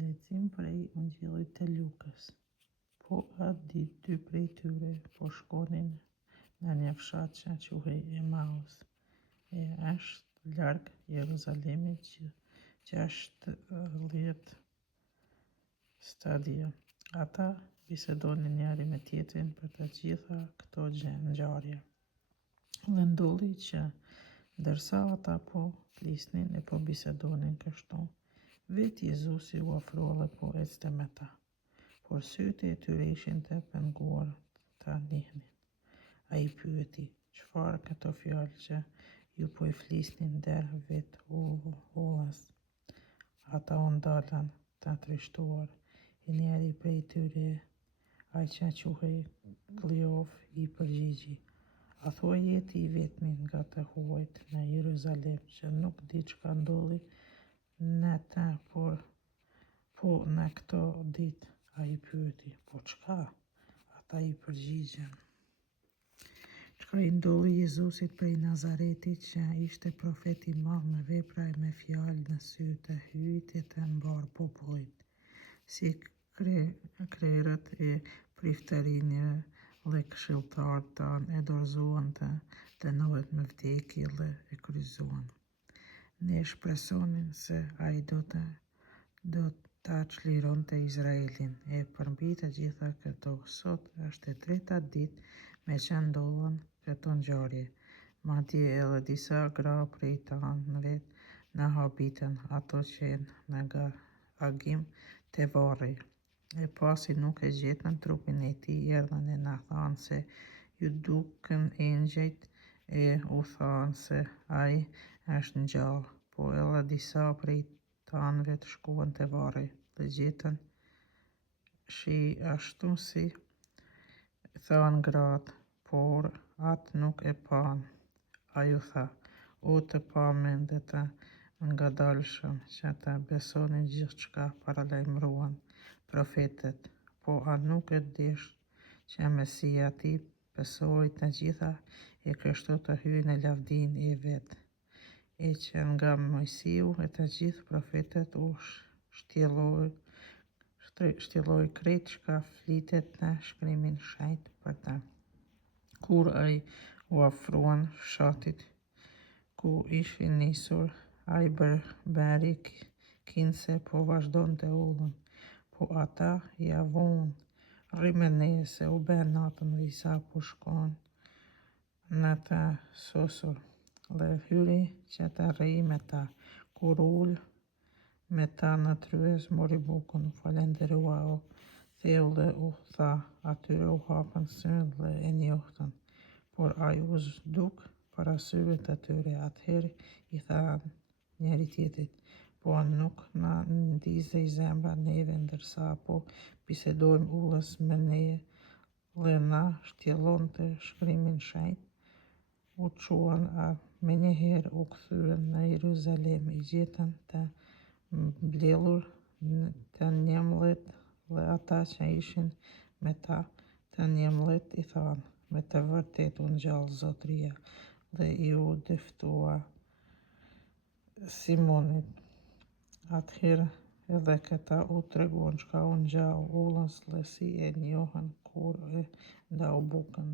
Lexim prej Ungjillit të Lukës. Po atë ditë 2 prej tyre po shkonin në një fshat që quhej Emaus, e është larg Jeruzalemit 60 stadie. Ata bisedonin njëri me tjetrin për të gjitha këto ngjarje. Dhe ndodhi që ndërsa ata po flisnin e po bisedonin kështu, vetë Jezusi u ofrua dhe po ecte me ta, por sytë e tyre ishin të penguar ta njihnin. Ai pyeti, çfarë këto fjalë që ju po i flisnin der vetë ullës? Ata u ndalën të trishtuar, e njeri prej tyre, ai që quhej Kleof, i përgjigji, a thua jeti i vetmi nga të huajt në Jeruzalem që nuk di çka ndodhi në të, po në këto ditë? Ai pyeti, po çka? Ata i përgjigjen, çka i ndodhi Jezusit prej Nazaretit, që ishte profet i madh me vepra e me fjalë në sy të hyjt e të mbar popullit, si krerët e priftërinjve dhe këshilltarët tanë e dorëzuan të dënohet me vdekje dhe e kryqëzuan. Ne shpresonin se ai do ta çlironte Izraelin, e përmbi të gjitha këto, sot është e treta ditë me që ndodhen këto ngjarje. Madje edhe disa gra prej tanëve na habitën, ato që në agim të varri. E pasi nuk e gjetën trupin e tij, erdhën e na thanë se ju dukën engjëjt e u thanë se ai është ngjallë, po edhe disa prej tanëve të shkuan te varri dhe gjetën shi ashtu si thanë gratë, por atë nuk e panë. Ai u tha, o të pamën dhe të ngadalshëm, që të besonin gjithçka paralajmëruan profetët, po a nuk e desh që Mesia ti besoi të gjitha e kështu të hyjë në lavdinë e vet, e që nga Mojsiu e të gjithë profetët u shtjelloi krejt çka flitet në Shkrimin Shenjt për të. Kur ai u afruan fshatit ku ishin nisur, ai bëri kinse po vazhdonte ullën, po ata ja vuan, rri me ne se u bën natën dhe disa po shkon në të sosur, dhe hyri që të rrijë me ta. Kur ul me ta në tryez, mori bukën, u falenderua o thellë dhe u tha, atyre u hapën sytë dhe e njohtën, por ai u zhduk para syve të tyre. Atëherë i tha njëri tjetrit, po a nuk na ndizej zemra neve ndërsa po bisedojmë ullës me ne dhe na shtjellonte Shkrimin Shenjt? U çuan a menjëherë u kthyen në Jeruzalem, i gjetën të mbledhur të 11 dhe ata që ishin me ta të 11 i thanë, me të vërtetë u ngjall Zotëria, dhe i u dëftua Simonit. Atëherë edhe këta u treguan çka u ngjall ullës dhe si e njohën kur e ndau bukën.